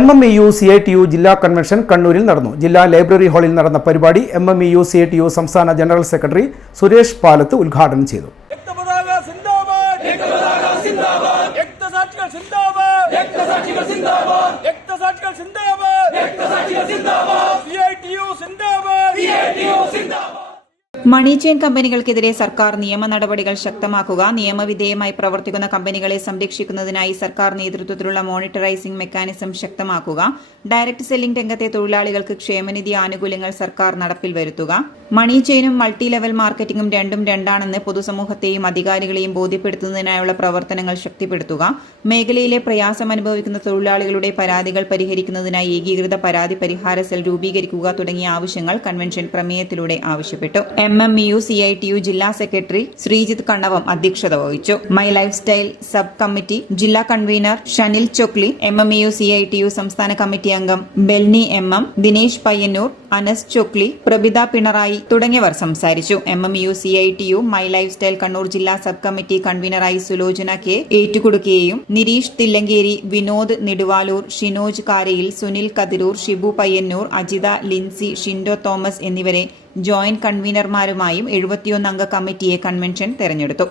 MMEU CITU ജില്ലാ convention കണ്ണൂരിൽ നടന്നു. ജില്ലാ ലൈബ്രറി ഹാളിൽ നടന്ന പരിപാടി MMEU CITU സംസ്ഥാന ജനറൽ സെക്രട്ടറി സുരേഷ് പാലത്ത് ഉദ്ഘാടനം ചെയ്തു. മണി ചെയിൻ കമ്പനികൾക്കെതിരെ സർക്കാർ നിയമ നടപടികൾ ശക്തമാക്കുക, നിയമവിധേയമായി പ്രവർത്തിക്കുന്ന കമ്പനികളെ സംരക്ഷിക്കുന്നതിനായി സർക്കാർ നേതൃത്വത്തിലുള്ള മോണിറ്ററൈസിംഗ് മെക്കാനിസം ശക്തമാക്കുക, ഡയറക്ട് സെല്ലിംഗ് രംഗത്തെ തൊഴിലാളികൾക്ക് ക്ഷേമനിധി ആനുകൂല്യങ്ങൾ സർക്കാർ നടപ്പിൽ വരുത്തുക, മണി ചെയിനും മൾട്ടി ലെവൽ മാർക്കറ്റിംഗും രണ്ടും രണ്ടാണെന്ന് പൊതുസമൂഹത്തെയും അധികാരികളെയും ബോധ്യപ്പെടുത്തുന്നതിനായുള്ള പ്രവർത്തനങ്ങൾ ശക്തിപ്പെടുത്തുക, മേഖലയിലെ പ്രയാസം അനുഭവിക്കുന്ന തൊഴിലാളികളുടെ പരാതികൾ പരിഹരിക്കുന്നതിനായി ഏകീകൃത പരാതി പരിഹാര സെൽ രൂപീകരിക്കുക തുടങ്ങിയ ആവശ്യങ്ങൾ കൺവെൻഷൻ പ്രമേയത്തിലൂടെ ആവശ്യപ്പെട്ടു. MMEU CITU ജില്ലാ സെക്രട്ടറി ശ്രീജിത്ത് കണ്ണവം അധ്യക്ഷത വഹിച്ചു. My life style sub committee ജില്ലാ കൺവീനർ ഷനിൽ ചൊക്ലി, MMEU CITU സംസ്ഥാന കമ്മിറ്റി അംഗം ബെൽനി MM, ദിനേശ് പയ്യന്നൂർ, അനസ് ചൊക്ലി, പ്രഭിത പിണറായി തുടങ്ങിയവർ സംസാരിച്ചു. MMEU CITU my life style Kannur ജില്ലാ സബ് കമ്മിറ്റി കൺവീനറായി സുലോചന K ഏറ്റുകൊടുക്കുകയും നിരീഷ് തില്ലങ്കേരി, വിനോദ് നെടുവാലൂർ, ഷിനോജ് കാരയിൽ, സുനിൽ കതിരൂർ, ഷിബു പയ്യന്നൂർ, അജിത, ലിൻസി, ഷിൻഡോ തോമസ് എന്നിവരെ ജോയിന്റ് കൺവീനർമാരുമായും 71 അംഗ കമ്മിറ്റിയെ കൺവെൻഷൻ തെരഞ്ഞെടുത്തു.